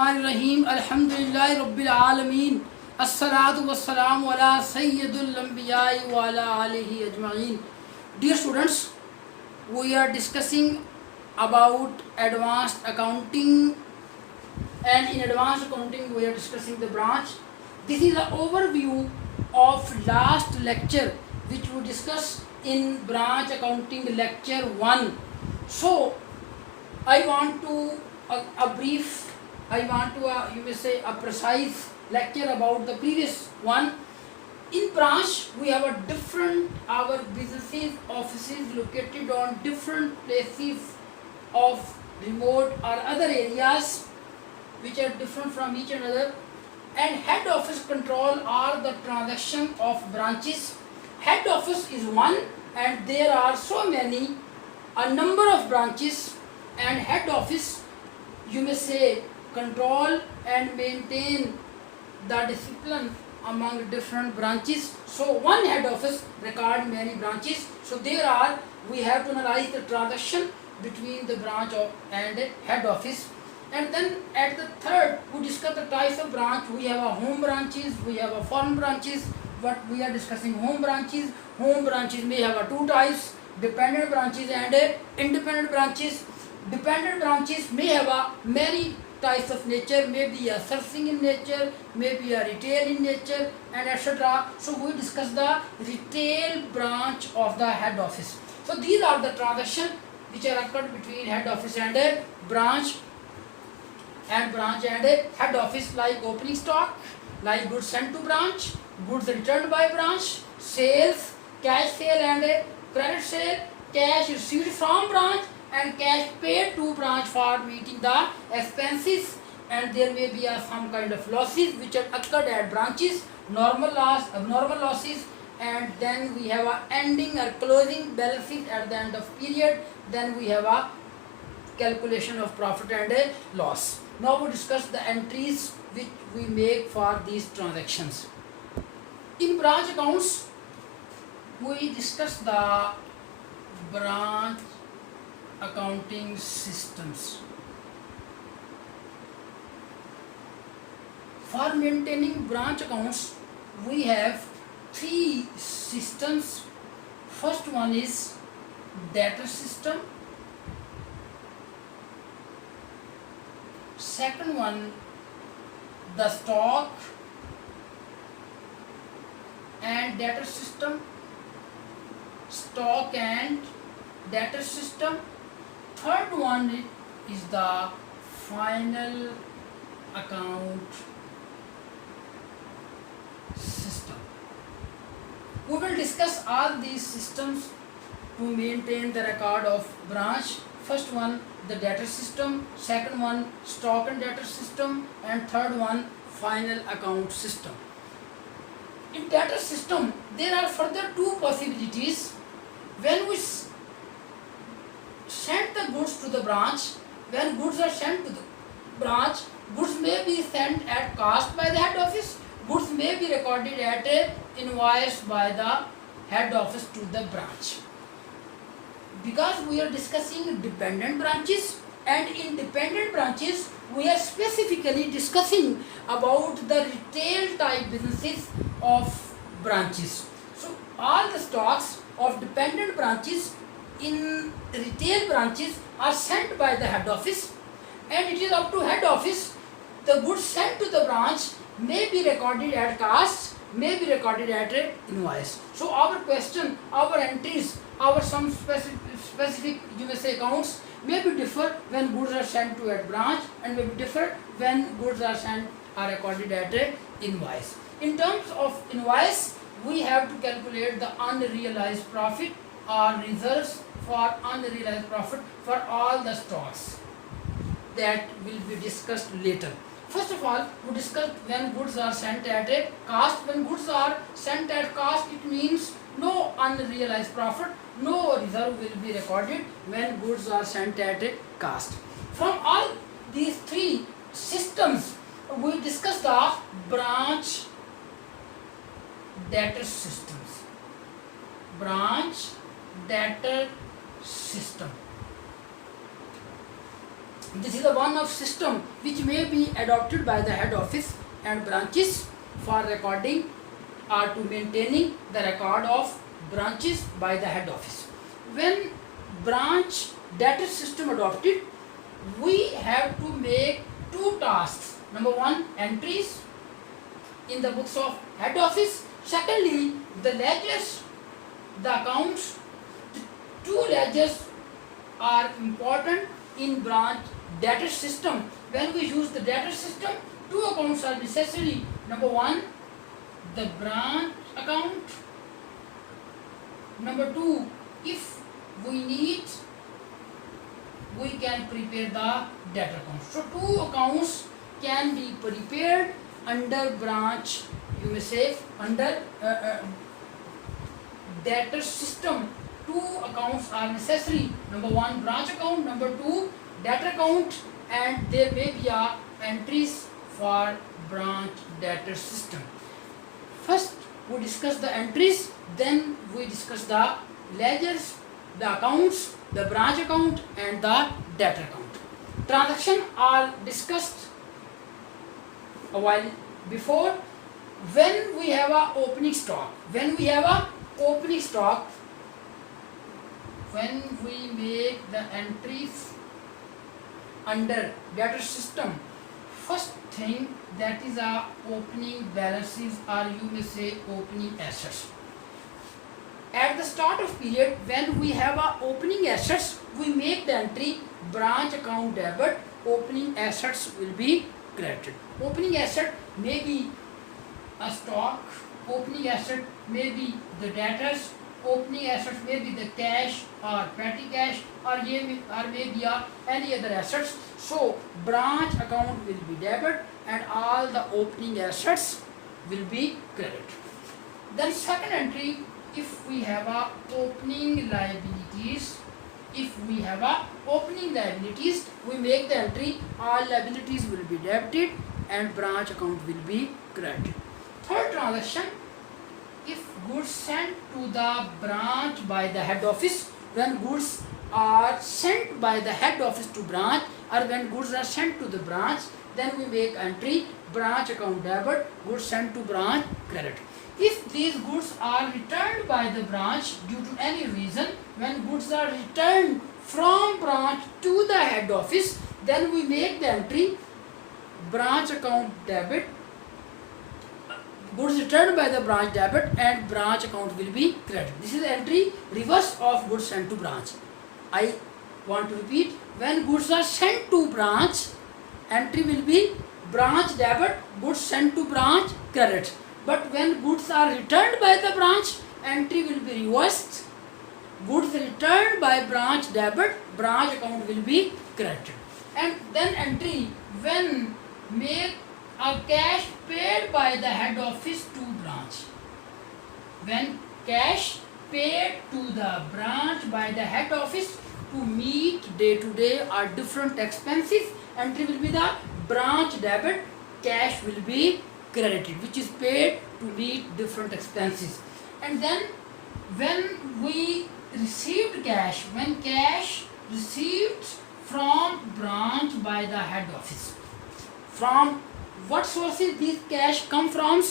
बिस्मिल्लाहिर्रहमानिर्रहीम अल्हम्दुलिल्लाहि रब्बिल आलमीन अस्सलातु वस्सलामु अला सय्यिदिल अंबिया'i व अला आलिहि अजमईन. Dear students, we are discussing about advanced accounting, and in advanced accounting we are discussing the branch. This is an overview of last lecture which we discussed in branch accounting lecture 1. So I want to you may say a precise lecture about the previous one. In branch, we have a different, our businesses, offices located on different places of remote or other areas which are different from each another, and head office control all the transaction of branches. Head office is one, and there are so many, a number of branches, and head office, you may say, control and maintain the discipline among different branches. So one head office record many branches. So we have to analyze the transaction between the branch and head office. And then at the third, we discuss the types of branch. We have a home branches, we have a foreign branches. What we are discussing, home branches. Home branches may have two types: dependent branches and independent branches. Dependent branches may have many types of nature, maybe a servicing in nature, maybe a retail in nature, and etc. So we discuss the retail branch of the head office. So these are the transactions which are occurred between head office and a branch, and head office, like opening stock, like goods sent to branch, goods returned by branch, sales, cash sale and a credit sale, cash received from branch and cash paid to branch for meeting the expenses. And there may be some kind of losses which have occurred at branches, normal loss, abnormal losses, and then we have a ending or closing balance sheet at the end of period. Then we have a calculation of profit and a loss. Now we discuss the entries which we make for these transactions. In branch accounts, we discuss the branch accounting systems. For maintaining branch accounts, we have three systems. First one is debtor system. Second one, the stock and debtor system. Stock and debtor system. Third one is the final account system. We will discuss all these systems to maintain the record of branch. First one, the debtor system. Second one, stock and debtor system. And third one, final account system. In debtor system, there are further two possibilities. When we send the goods to the branch, when goods are sent to the branch, goods may be sent at cost by the head office, goods may be recorded at a invoice by the head office to the branch. Because we are discussing dependent branches, and in dependent branches we are specifically discussing about the retail type businesses of branches. So all the stocks of dependent branches in retail branches are sent by the head office, and it is up to head office. The goods sent to the branch may be recorded at cost, may be recorded at an invoice. So our question, our entries, our some specific you may say accounts may be differ when goods are sent to a branch, and may be differ when goods are sent are recorded at an invoice. In terms of invoice, we have to calculate the unrealized profit or reserves for unrealized profit for all the stocks. That will be discussed later. First of all, we discussed when goods are sent at a cost. When goods are sent at cost, it means no unrealized profit, no reserve will be recorded when goods are sent at a cost. From all these three systems, we discussed the branch debtor systems. Branch debtor system. This is the one of system which may be adopted by the head office and branches for recording or to maintaining the record of branches by the head office. When branch data system adopted, we have to make two tasks. Number one, entries in the books of head office. Secondly, the ledgers, the accounts. The two ledgers are important in branch data system. When we use the data system, two accounts are necessary. Number one, the branch account. Number two, if we need, we can prepare the data account. So two accounts can be prepared under branch, you may say under data system. Two accounts are necessary. Number one, branch account. Number two, data account, and there may be entries for branch data system. First we discuss the entries, then we discuss the ledgers, the accounts, the branch account and the data account. Transaction are discussed a while before. When we have a opening stock, when we make the entries under data system, first thing, that is a opening balances, or you may say opening assets. At the start of period, when we have a opening assets, we make the entry branch account debit, opening assets will be credited. Opening asset may be a stock, opening asset may be the debtors, opening assets may be the cash or petty cash, or may be any other assets. So branch account will be debit and all the opening assets will be credit. Then second entry, if we have a opening liabilities, we make the entry all liabilities will be debited and branch account will be credited. Third transaction, if goods sent to the branch by the head office, when goods are sent by the head office to branch, or when goods are sent to the branch, then we make entry branch account debit, goods sent to branch credit. If these goods are returned by the branch due to any reason, when goods are returned from branch to the head office, then we make the entry branch account debit, goods returned by the branch debit and branch account will be credit. This is the entry reverse of goods sent to branch. I want to repeat, when goods are sent to branch, entry will be branch debit, goods sent to branch credit. But when goods are returned by the branch, entry will be reversed, goods returned by branch debit, branch account will be credited. And then entry when make a cash paid by the head office to branch. When cash paid to the branch by the head office to meet day-to-day or different expenses, entry will be the branch debit, cash will be credited, which is paid to meet different expenses. And then when we received cash, when cash received from branch by the head office, from what sources this cash come from?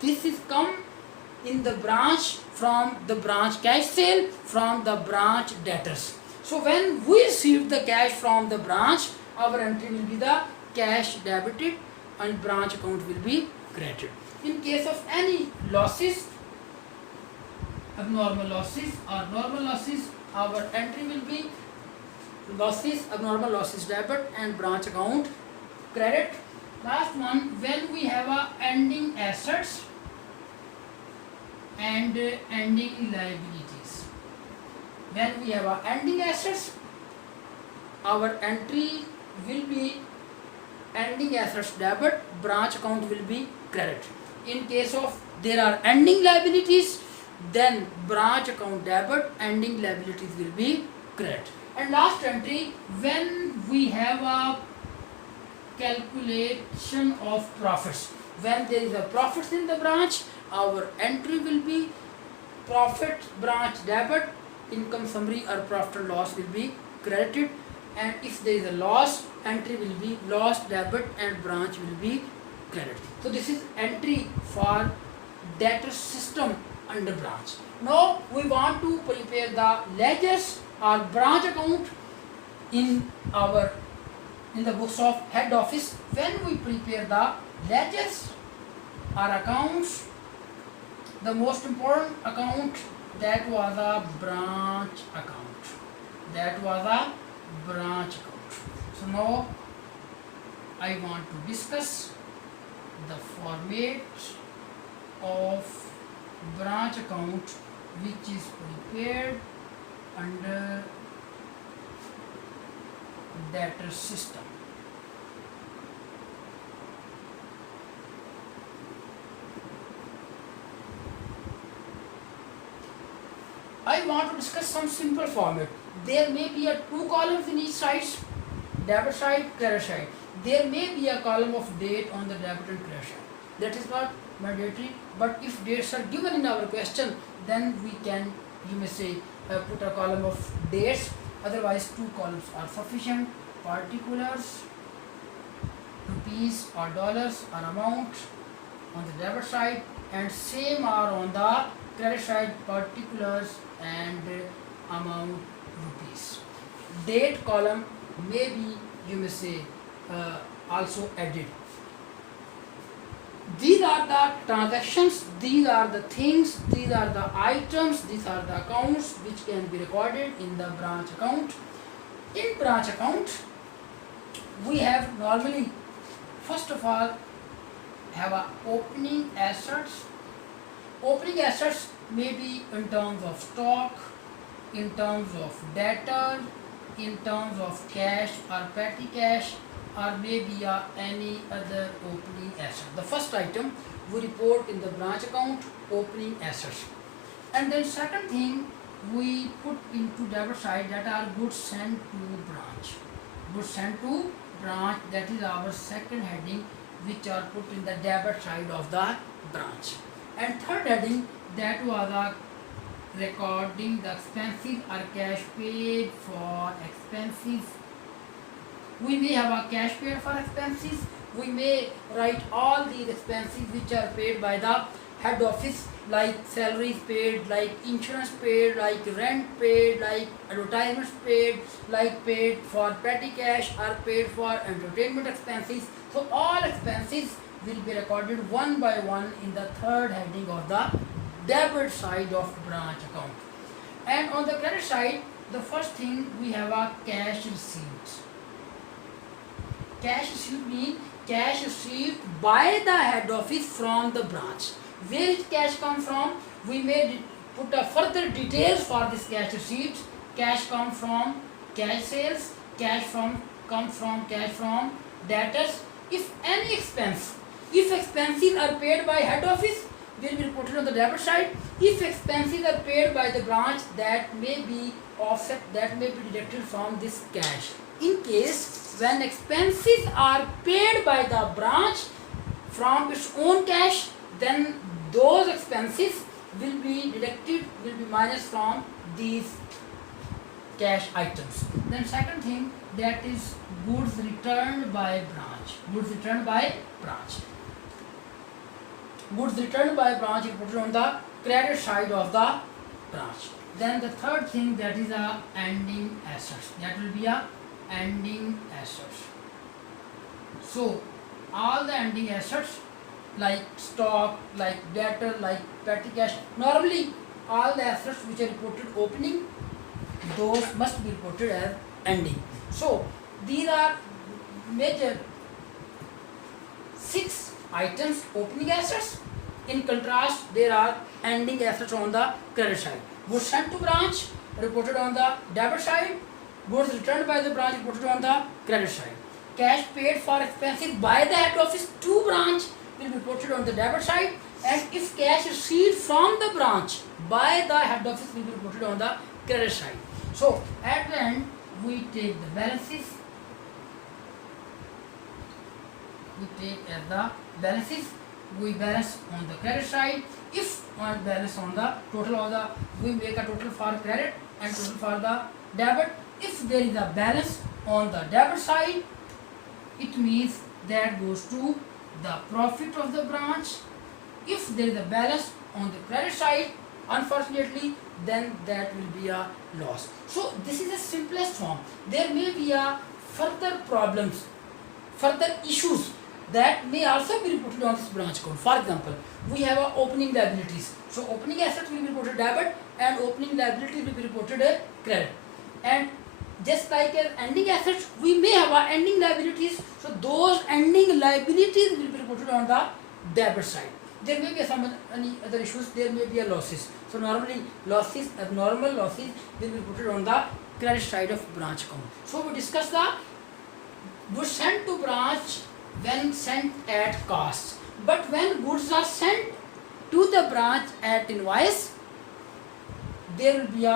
This is come in the branch from the branch cash sale, from the branch debtors. So when we receive the cash from the branch, our entry will be the cash debited and branch account will be credited. In case of any losses, abnormal losses or normal losses, our entry will be losses, abnormal losses debit and branch account credit. Last one, when we have a ending assets and ending liabilities. When we have a ending assets, our entry will be ending assets debit, branch account will be credit. In case of there are ending liabilities, then branch account debit, ending liabilities will be credit. And last entry, when we have a calculation of profits, when there is a profits in the branch, our entry will be profit branch debit, income summary or profit and loss will be credited. and if there is a loss, entry will be loss debit and branch will be credit. So this is entry for debtor system under branch. Now we want to prepare the ledgers or branch account in the books of head office. When we prepare the ledgers or accounts, the most important account, that was a branch account. That was a branch account. So now I want to discuss the format of branch account which is prepared under debtor system. I want to discuss some simple format. There may be a 2 columns in each side, debit side, credit side. There may be a column of date on the debit and credit side. That is not mandatory, but if dates are given in our question, then we can, you may say, put a column of dates. Otherwise 2 columns are sufficient. Particulars, rupees or dollars or amount on the debit side, and same are on the credit side, particulars and amount rupees. Date column may be, you may say, also added. These are the transactions, these are the things, these are the items, these are the accounts which can be recorded in the branch account. In branch account, we have normally, first of all, have a opening assets. Opening assets may be in terms of stock, in terms of debtor, in terms of cash or petty cash, or maybe any other opening asset. The first item we report in the branch account, opening assets. And then second thing we put into debit side, that are goods sent to branch. Goods sent to branch, that is our second heading, which are put in the debit side of the branch. And third heading, that was a recording the expenses or cash paid for expenses. We may have a cash paid for expenses. We may write all these expenses which are paid by the head office, like salaries paid, like insurance paid, like rent paid, like advertisements paid, like paid for petty cash or paid for entertainment expenses. So all expenses will be recorded one by one in the third heading of the debit side of branch account. And on the credit side, the first thing we have a cash receipt. Cash receipt means cash received by the head office from the branch. Where is cash come from? We may put a further details for this cash receipt. Cash come from cash sales, comes from cash from debtors. If any expense, if expenses are paid by head office, will be reported on the debit side. If expenses are paid by the branch, that may be offset, that may be deducted from this cash. In case when expenses are paid by the branch from its own cash, then those expenses will be deducted, will be minus from these cash items. Then second thing, that is goods returned by branch. Goods returned by branch. Goods returned by branch is put on the credit side of the branch. Then the third thing, that is a ending assets. That will be a ending assets. So all the ending assets like stock, like debtor, like petty cash, normally all the assets which are reported opening, those must be reported as ending. So these are major 6 items opening assets. In contrast, there are ending assets on the credit side. Goods sent to branch reported on the debit side. Goods returned by the branch reported on the credit side. Cash paid for expenses by the head office to branch will be reported on the debit side. And if cash received from the branch by the head office will be reported on the credit side. So at the end, we take the balances. We take as the balances. We balance on the credit side. If on balance on the total of the, we make a total for credit and total for the debit. If there is a balance, on the debit side, it means that goes to the profit of the branch. If there is a balance on the credit side, unfortunately, then that will be a loss. So this is the simplest form. There may be a further problems, further issues that may also be reported on this branch account. For example, we have a opening liabilities. So opening assets will be reported debit and opening liabilities will be reported credit. And just like as ending assets, we may have our ending liabilities. So those ending liabilities will be reported on the debit side. There may be some any other issues. There may be a losses. So normally losses, abnormal losses will be reported on the credit side of branch account. So we discuss the goods sent to branch when sent at cost. But when goods are sent to the branch at invoice, there will be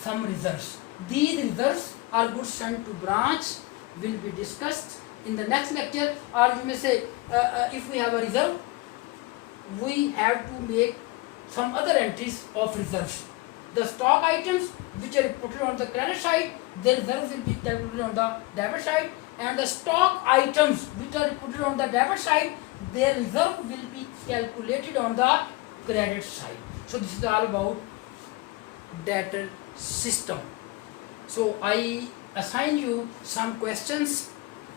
some reserves. These reserves are goods sent to branch will be discussed in the next lecture, or you may say if we have a reserve, we have to make some other entries of reserves. The stock items which are reported on the credit side, their reserves will be calculated on the debit side, and the stock items which are reported on the debit side, their reserve will be calculated on the credit side. So this is all about debtor system. So I assign you some questions,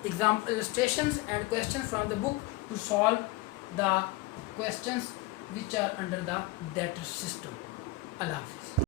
example illustrations and questions from the book to solve the questions which are under the debtor system. Allah Hafiz.